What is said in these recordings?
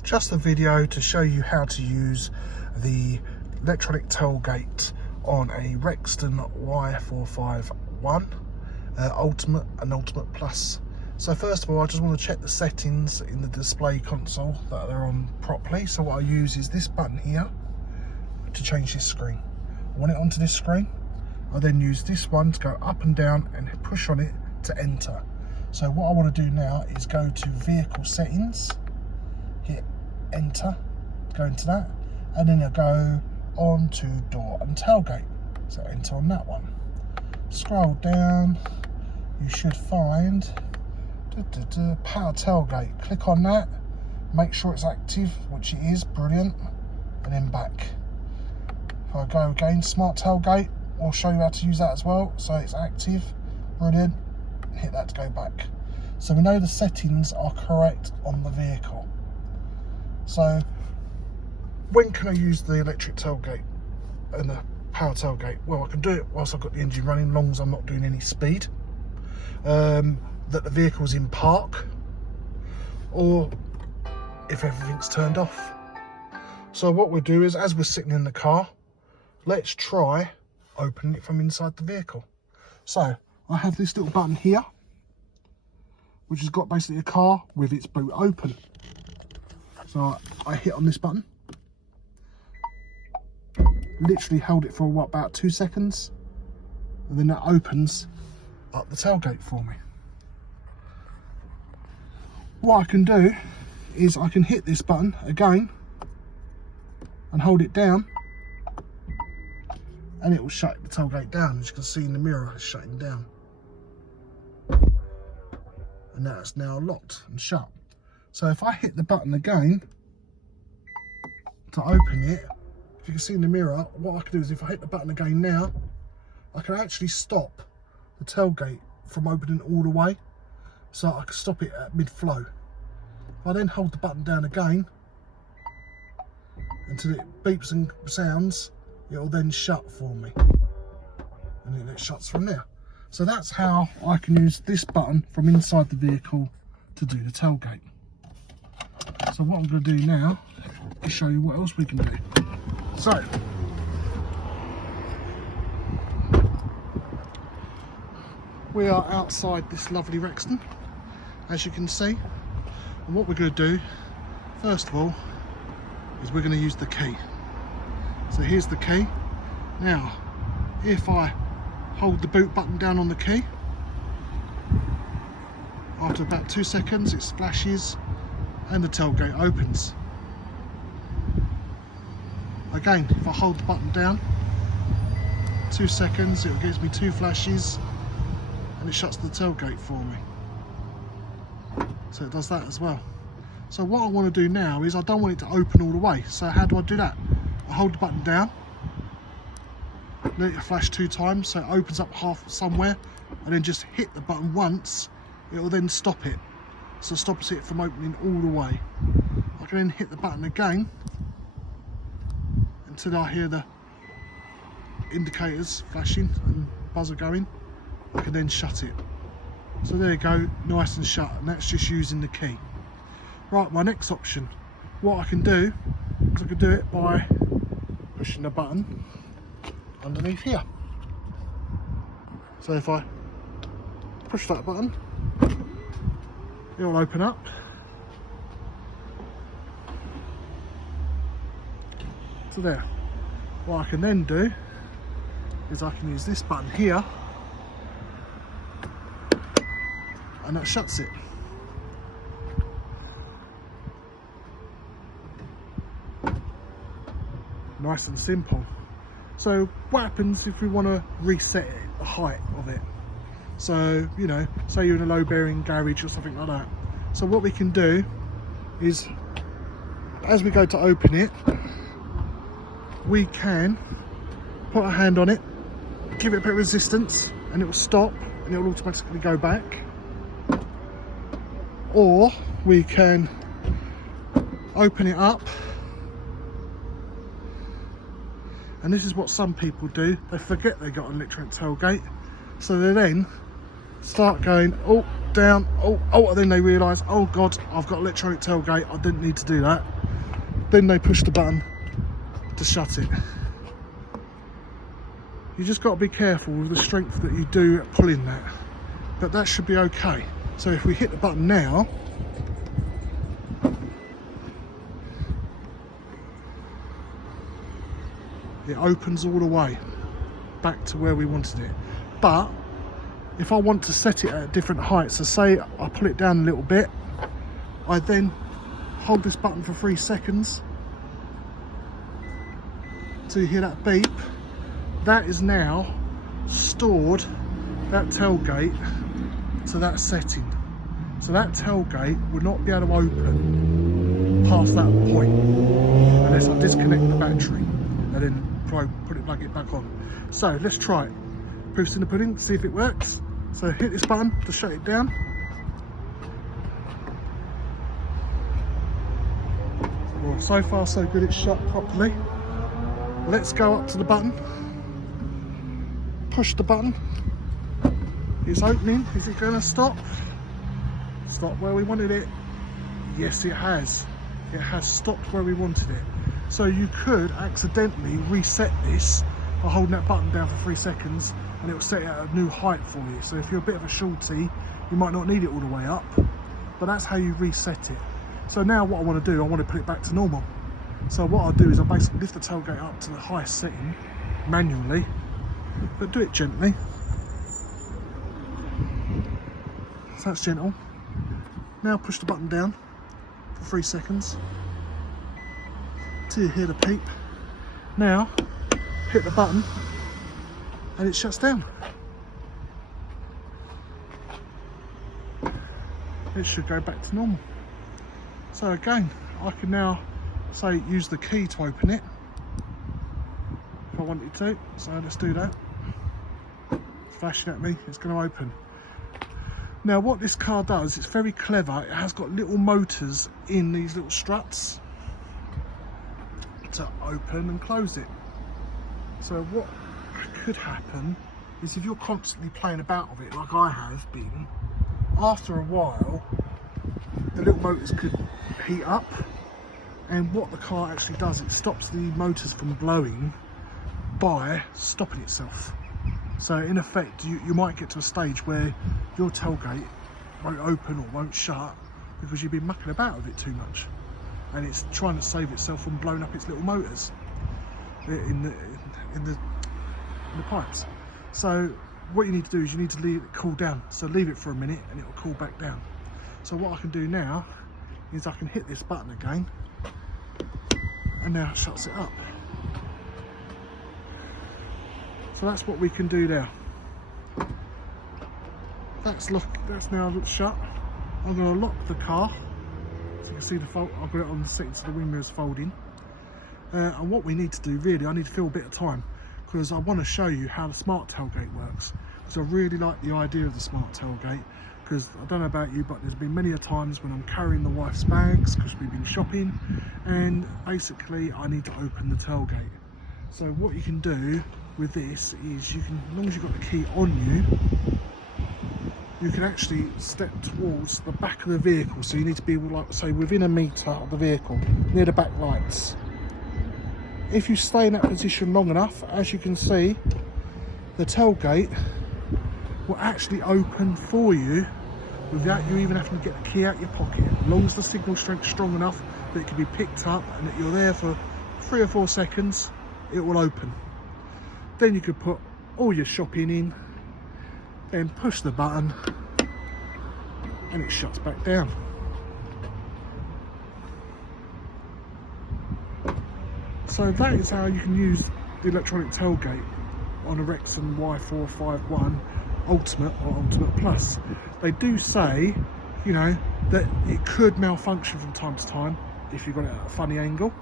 just a video to show you how to use the electronic tailgate on a Rexton Y451 Ultimate and Ultimate Plus. So first of all, I just want to check the settings in the display console that they're on properly. So what I use is this button here to change this screen. I want it onto this screen. I then use this one to go up and down and push on it to enter. So what I want to do now is go to vehicle settings, hit enter, go into that, and then I go on to door and tailgate. So enter on that one. Scroll down, you should find power tailgate. Click on that, make sure it's active, which it is, brilliant, and then back. If I go again, smart tailgate, I'll show you how to use that as well. So it's active, brilliant, hit that to go back. So we know the settings are correct on the vehicle. So when can I use the electric tailgate and the power tailgate? Well, I can do it whilst I've got the engine running, as long as I'm not doing any speed, that the vehicle's in park, or if everything's turned off. So what we'll do is, as we're sitting in the car, let's try opening it from inside the vehicle. So I have this little button here, which has got basically a car with its boot open. So I hit on this button, literally held it for what, about 2 seconds, and then that opens up the tailgate for me. What I can do is I can hit this button again and hold it down, and it will shut the tailgate down. As you can see in the mirror, it's shutting down. And that's now locked and shut. So if I hit the button again to open it, if you can see in the mirror, what I can do is if I hit the button again now, I can actually stop the tailgate from opening all the way. So I can stop it at mid-flow. If I then hold the button down again until it beeps and sounds, it will then shut for me, and then it shuts from there. So that's how I can use this button from inside the vehicle to do the tailgate. So what I'm going to do now is show you what else we can do. So we are outside this lovely Rexton, as you can see, and what we're going to do first of all is we're going to use the key. So here's the key. Now if I hold the boot button down on the key, after about 2 seconds it flashes and the tailgate opens. Again, if I hold the button down, 2 seconds, it gives me 2 flashes and it shuts the tailgate for me. So it does that as well. So what I want to do now is I don't want it to open all the way. So how do I do that? I hold the button down, let it flash 2 times so it opens up half somewhere, and then just hit the button once, it will then stop it. So it stops it from opening all the way. I can then hit the button again until I hear the indicators flashing and buzzer going. I can then shut it. So there you go, nice and shut, and that's just using the key. Right, my next option, what I can do is I can do it by pushing the button underneath here. So if I push that button, it will open up. So there. What I can then do is I can use this button here, and that shuts it. Nice and simple. So what happens if we want to reset it, the height of it? So, you know, say you're in a low bearing garage or something like that. So what we can do is, as we go to open it, we can put a hand on it, give it a bit of resistance, and it will stop and it will automatically go back. Or we can open it up, and this is what some people do, they forget they got an electric tailgate, so they then start going, oh, down. And then they realise, oh God, I've got electronic tailgate, I didn't need to do that. Then they push the button to shut it. You just got to be careful with the strength that you do at pulling that, but that should be okay. So if we hit the button now, it opens all the way back to where we wanted it. But if I want to set it at different heights, so say I pull it down a little bit, I then hold this button for 3 seconds till you hear that beep. That is now stored that tailgate to that setting. So that tailgate will not be able to open past that point unless I disconnect the battery and then plug it back on. So let's try it. Proof's in the pudding, see if it works. So hit this button to shut it down. Well, so far so good, it's shut properly. Let's go up to the button. Push the button. It's opening. Is it going to stop? Stop where we wanted it. Yes, it has. It has stopped where we wanted it. So you could accidentally reset this by holding that button down for 3 seconds, and it will set it at a new height for you. So if you're a bit of a shorty, you might not need it all the way up, but that's how you reset it. So now what I want to do, I want to put it back to normal. So what I'll do is I'll basically lift the tailgate up to the highest setting manually, but do it gently. So that's gentle. Now push the button down for 3 seconds till you hear the peep. Now hit the button and it shuts down. It should go back to normal. So again, I can now say use the key to open it if I wanted to. So let's do that. It's flashing at me, it's going to open. Now what this car does, it's very clever. It has got little motors in these little struts to open and close it. So what could happen is if you're constantly playing about with it like I have been, after a while the little motors could heat up, and what the car actually does, it stops the motors from blowing by stopping itself. So in effect you might get to a stage where your tailgate won't open or won't shut because you've been mucking about with it too much, and it's trying to save itself from blowing up its little motors in the pipes. So what you need to do is you need to leave it cool down. So leave it for a minute and it will cool back down. So what I can do now is I can hit this button again, and now it shuts it up. So that's what we can do now. That's now shut. I'm going to lock the car. So you can see the fold. I've got it on the settings so the wing mirror's folding. And what we need to do really, I need to fill a bit of time because I want to show you how the smart tailgate works. Because I really like the idea of the smart tailgate, because I don't know about you, but there's been many a times when I'm carrying the wife's bags because we've been shopping, and basically I need to open the tailgate. So what you can do with this is you can, as long as you've got the key on you can actually step towards the back of the vehicle. So you need to be, like, say, within a metre of the vehicle, near the back lights. If you stay in that position long enough, as you can see, the tailgate will actually open for you without you even having to get the key out your pocket. As long as the signal strength's strong enough that it can be picked up and that you're there for 3 or 4 seconds, it will open. Then you could put all your shopping in, then push the button and it shuts back down. So that is how you can use the electronic tailgate on a Rexton Y451 Ultimate or Ultimate Plus. They do say, you know, that it could malfunction from time to time if you've got it at a funny angle,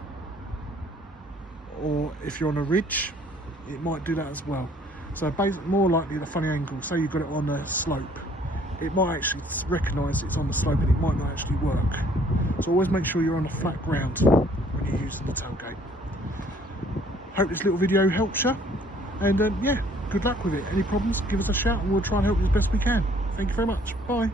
or if you're on a ridge, it might do that as well. So basically, more likely at a funny angle. Say you've got it on a slope, it might actually recognise it's on the slope and it might not actually work. So always make sure you're on a flat ground when you're using the tailgate. Hope this little video helps you, and yeah, good luck with it. Any problems, give us a shout and we'll try and help you as best we can. Thank you very much. Bye.